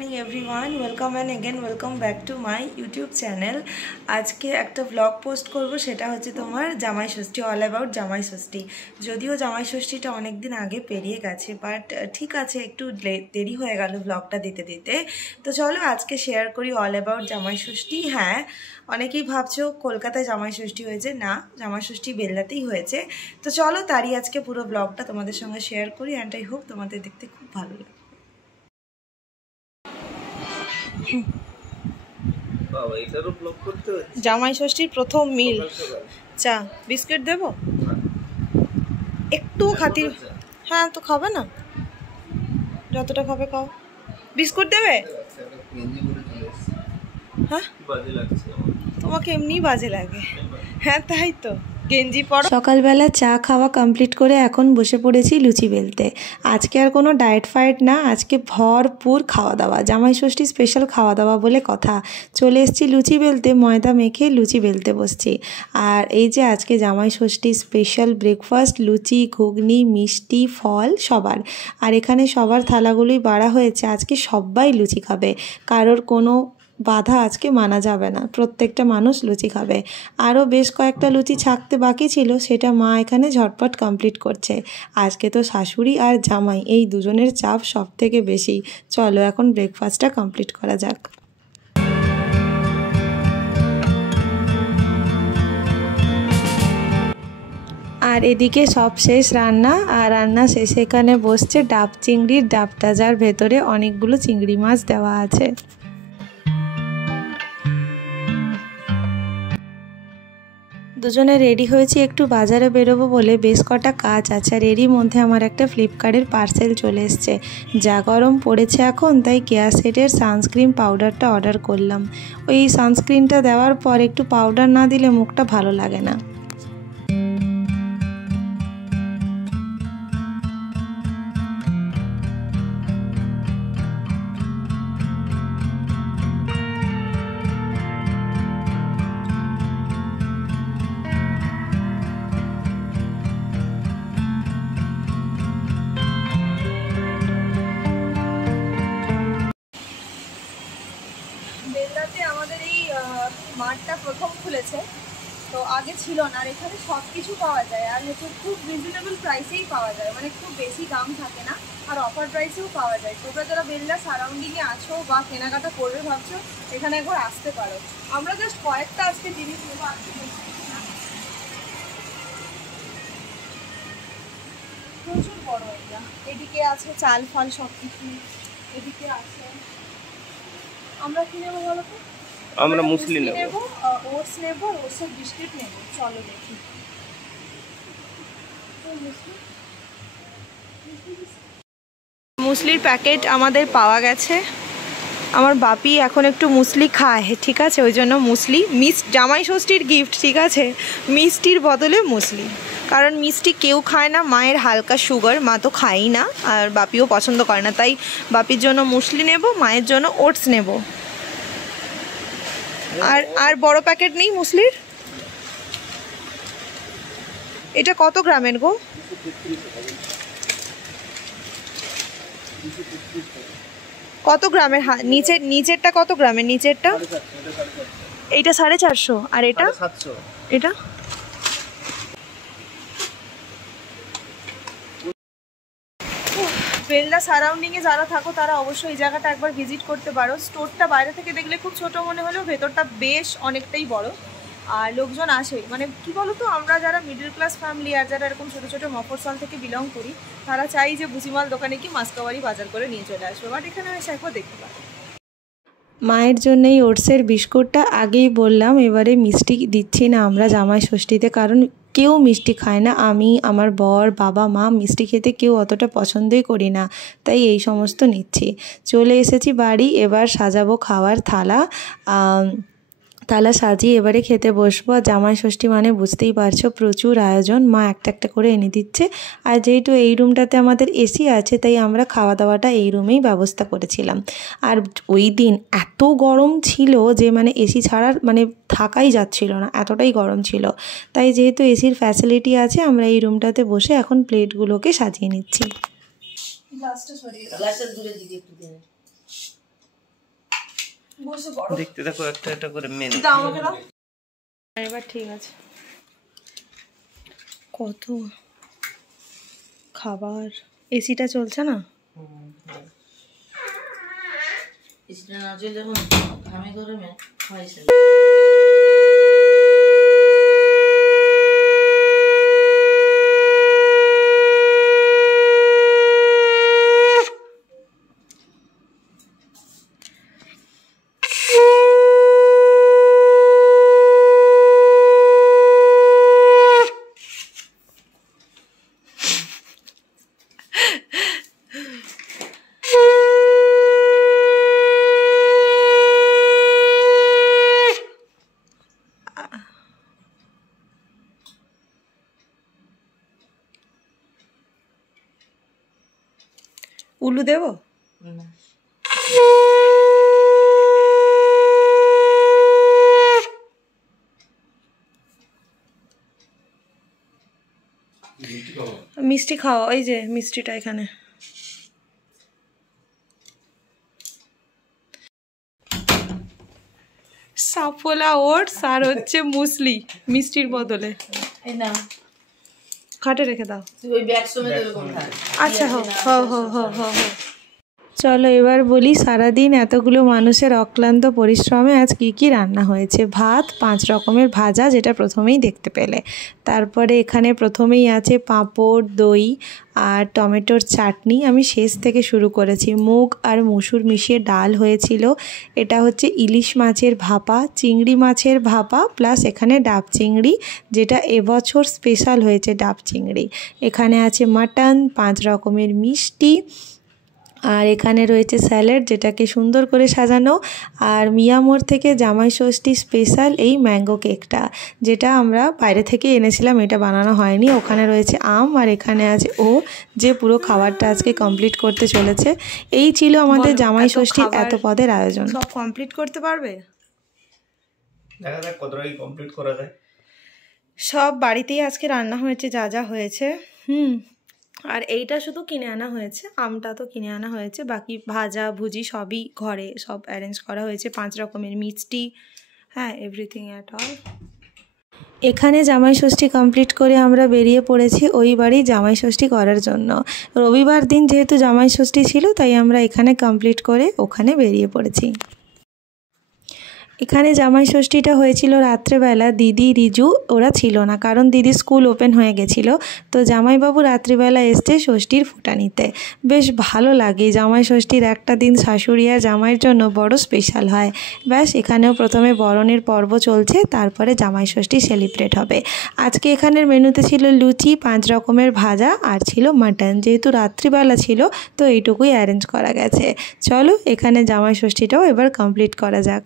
Morning everyone, welcome and again welcome back to my YouTube channel. আজকে একটা blog post করব, সেটা হচ্ছে তোমার জামাই ষষ্ঠী, অল অ্যাবাউট জামাই ষষ্ঠী। যদিও জামাই ষষ্ঠীটা অনেক দিন আগে পেরিয়ে গেছে, বাট ঠিক আছে, একটু দেরি হয়ে গেল ব্লগটা দিতে দিতে। তো চলো আজকে শেয়ার করি অল অ্যাবাউট জামাই ষষ্ঠী। হ্যাঁ, অনেকেই ভাবছো কলকাতায় জামাই ষষ্ঠী হয়েছে, না, জামাই ষষ্ঠী বেলদাতেই হয়েছে। তো চলো তারই আজকে পুরো ব্লগটা তোমাদের সঙ্গে শেয়ার করি, অ্যান্ড আই হোপ তোমাদের দেখতে খুব ভালো লাগে। জামাই ষষ্ঠীর প্রথম মিল, চা বিস্কিট দেবো একটু খাতির। হ্যাঁ তো খাবে না, যতটা খাবে খাও। বিস্কুট দেবে? হ্যাঁ তোমাকে এমনি বাজে লাগে। হ্যাঁ তাই তো, গেঞ্জি পরো। সকালবেলা চা খাওয়া কমপ্লিট করে এখন বসে পড়েছি লুচি বেলতে। আজকে আর কোনো ডায়েট ফায়েট না, আজকে ভরপুর খাওয়া দাওয়া, জামাই ষষ্ঠী স্পেশাল খাওয়া দাওয়া বলে কথা। চলে এসেছি লুচি বেলতে, ময়দা মেখে লুচি বেলতে বসছি। আর এই যে আজকে জামাই ষষ্ঠী স্পেশাল ব্রেকফাস্ট, লুচি, ঘুগনি, মিষ্টি, ফল সবার। আর এখানে সবার থালাগুলোই বাড়া হয়েছে, আজকে সবাই লুচি খাবে, কারোর কোনো বাধা আজকে মানা যাবে না, প্রত্যেকটা মানুষ লুচি খাবে। আরও বেশ কয়েকটা লুচি ছাকতে বাকি ছিল, সেটা মা এখানে ঝটপট কমপ্লিট করছে। আজকে তো শাশুড়ি আর জামাই এই দুজনের চাপ সব থেকে বেশি। চলো এখন ব্রেকফাস্টটা কমপ্লিট করা যাক। আর এদিকে সব শেষ রান্না, আর রান্না শেষে এখানে বসছে ডাব চিংড়ির ডাবটা, যার ভেতরে অনেকগুলো চিংড়ি মাছ দেওয়া আছে। দুজনে রেডি হয়েছি একটু বাজারে বেরোবো বলে, বেশ কটা কাজ আছে। আর এরই মধ্যে আমার একটা ফ্লিপকার্টের পার্সেল চলে এসছে। যা গরম পড়েছে এখন, তাই কেয়া সেটের সানস্ক্রিন পাউডারটা অর্ডার করলাম। ওই সানস্ক্রিনটা দেওয়ার পর একটু পাউডার না দিলে মুখটা ভালো লাগে না। বেলদাতে আমাদের এই মাঠটা প্রথম খুলেছে, তো আগে ছিল না। আর এখানে সব কিছু পাওয়া যায়, আর হচ্ছে খুব রিজনেবল প্রাইসেই পাওয়া যায়, মানে খুব বেশি দাম থাকে না, আর অফার প্রাইসেও পাওয়া যায়। তোমরা যারা বেলদা সারাউন্ডিংয়ে আছো বা কেনাকাটা করবে ভাবছো, এখানে একবার আসতে পারো। আমরা জাস্ট কয়েকটা আজকে জিনিস নেবো। প্রচুর বড় এটা, এদিকে আছে চাল ফাল সব কিছু, এদিকে আছে। আমরা কি নেবো বলো তো? আমরা মুসলি নেবো, ওটস নেবো, ওটসের বিস্কিট নেবো। চলো দেখি। মুসলির প্যাকেট আমাদের পাওয়া গেছে। আমার বাপি এখন একটু মুসলি খায়, ঠিক আছে, ওই জন্য মুসলি জামাই ষষ্ঠীর গিফট, ঠিক আছে, মিষ্টির বদলে মুসলি। কারণ মিষ্টি কেউ খায় না, মায়ের হালকা সুগার, মা তো খায়ই না, আর বাপিও পছন্দ করে না, তাই বাপির জন্য মুসলি নেব, মায়ের জন্য ওটস নেব। আর বড় প্যাকেট নেই মুসলির? এটা কত গ্রামের গো? কত গ্রামের? নিচেরটা কত গ্রামের? নিচেরটা এইটা 450, আর এটা এটা বেলদা সারাউন্ডিংয়ে যারা থাকো তারা অবশ্যই এই জায়গাটা একবার ভিজিট করতে পারো। স্টোরটা বাইরে থেকে দেখলে খুব ছোট মনে হলেও ভেতরটা বেশ অনেকটাই বড়, আর লোকজন আসে। মানে কি বলতো, আমরা যারা মিডল ক্লাস ফ্যামিলি আর যারা এরকম ছোটো ছোটো মফস্বল থেকে বিলং করি, তারা চাই যে ভুসিমাল দোকানে কি মাসকাবারি বাজার করে নিয়ে চলে আসবে, বাট এখানে এসে একবার দেখতে পারো। মায়ের জন্য এই ওটসের বিস্কুটটা আগেই বললাম, এবারে মিষ্টি দিচ্ছি না আমরা জামাই ষষ্ঠীতে, কারণ কেউ মিষ্টি খায় না। আমি, আমার বর, বাবা, মা মিষ্টি খেতে কেউ অতটা পছন্দই করি না, তাই এই সমস্ত নিচ্ছি। চলে এসেছি বাড়ি, এবার সাজাবো খাওয়ার থালা। সাজিয়ে এবারে খেতে বসবো। জামাই ষষ্ঠী মানে বুঝতেই পারছো, প্রচুর আয়োজন, মা একটা একটা করে এনে দিচ্ছে। আর যেহেতু এই রুমটাতে আমাদের এসি আছে, তাই আমরা খাওয়া দাওয়াটা এই রুমেই ব্যবস্থা করেছিলাম। আর ওই দিন এত গরম ছিল যে মানে এসি ছাড়া মানে থাকাই যাচ্ছিল না, এতটাই গরম ছিল। তাই যেহেতু এসির ফ্যাসিলিটি আছে, আমরা এই রুমটাতে বসে এখন প্লেটগুলোকে সাজিয়ে নিচ্ছি। গ্লাসটা সরিয়ে গ্লাসটা দূরে দিকে একটু দিয়ে দেখতে দেখো একটা একটা করে মেনু দাও আমাকে দাও। এবার ঠিক আছে। কত খাবার, এসিটা চলছে না? এসিটা না চলে যখন ঘামে গরমে হয়েছে। উলু দেবো? মিষ্টি খাওয়া, এই যে মিষ্টিটা এখানে। সাফোলা ওটস আর হচ্ছে মুসলি মিষ্টির বদলে। এই না খাটে রেখে দাও। তুই ওই ব্যাগ সময় এরকম খা। আচ্ছা হো। চলো এবার বলি সারাদিন এতগুলো মানুষের অক্লান্ত পরিশ্রমে আজ কি রান্না হয়েছে। ভাত, 5 রকমের ভাজা, যেটা প্রথমেই দেখতে পেলে। তারপরে এখানে প্রথমেই আছে পাঁপড়, দই আর টমেটোর চাটনি। আমি শেষ থেকে শুরু করেছি। মুগ আর মসুর মিশিয়ে ডাল হয়েছিল। এটা হচ্ছে ইলিশ মাছের ভাপা, চিংড়ি মাছের ভাপা, প্লাস এখানে ডাব চিংড়ি, যেটা এবছর স্পেশাল হয়েছে ডাব চিংড়ি। এখানে আছে মাটন, 5 রকমের মিষ্টি, আর এখানে রয়েছে স্যালাড, যেটাকে সুন্দর করে সাজানো। আর মিয়ামোর থেকে জামাই ষষ্ঠী স্পেশাল এই ম্যাঙ্গো কেকটা, যেটা আমরা বাইরে থেকে এনেছিলাম, এটা বানানো হয়নি। ওখানে রয়েছে আম, আর এখানে আছে ও, যে পুরো খাবারটা আজকে কমপ্লিট করতে চলেছে। এই ছিল আমাদের জামাই ষষ্ঠীর এত পদের আয়োজন। সব কমপ্লিট করতে পারবে? দেখা যাক কতটা কি কমপ্লিট করা যায়। সব বাড়িতেই আজকে রান্না হয়েছে, যা যা হয়েছে। আর এইটা শুধু কিনে আনা হয়েছে, আমটা তো কিনে আনা হয়েছে, বাকি ভাজা ভুজি সবই ঘরে সব অ্যারেঞ্জ করা হয়েছে। 5 রকমের মিষ্টি, হ্যাঁ, এভরিথিং অ্যাট অল। এখানে জামাই ষষ্ঠী কমপ্লিট করে আমরা বেরিয়ে পড়েছি ওই বাড়ি জামাই ষষ্ঠী করার জন্য। রবিবার দিন যেহেতু জামাই ষষ্ঠী ছিল, তাই আমরা এখানে কমপ্লিট করে ওখানে বেরিয়ে পড়েছি। এখানে জামাই ষষ্ঠীটা হয়েছিল রাত্রেবেলা। দিদি, রিজু ওরা ছিল না, কারণ দিদি স্কুল ওপেন হয়ে গেছিলো। তো জামাইবাবু রাত্রিবেলা এসছে ষষ্ঠীর ফুটা নিতে। বেশ ভালো লাগে। জামাই ষষ্ঠীর একটা দিন শাশুড়ি আর জামাইয়ের জন্য বড় স্পেশাল হয়। ব্যাস, এখানেও প্রথমে বরণের পর্ব চলছে, তারপরে জামাই ষষ্ঠী সেলিব্রেট হবে। আজকে এখানের মেনুতে ছিল লুচি, 5 রকমের ভাজা, আর ছিল মাটন। যেহেতু রাত্রিবেলা ছিল, তো এইটুকুই অ্যারেঞ্জ করা গেছে। চলো এখানে জামাই ষষ্ঠীটাও এবার কমপ্লিট করা যাক।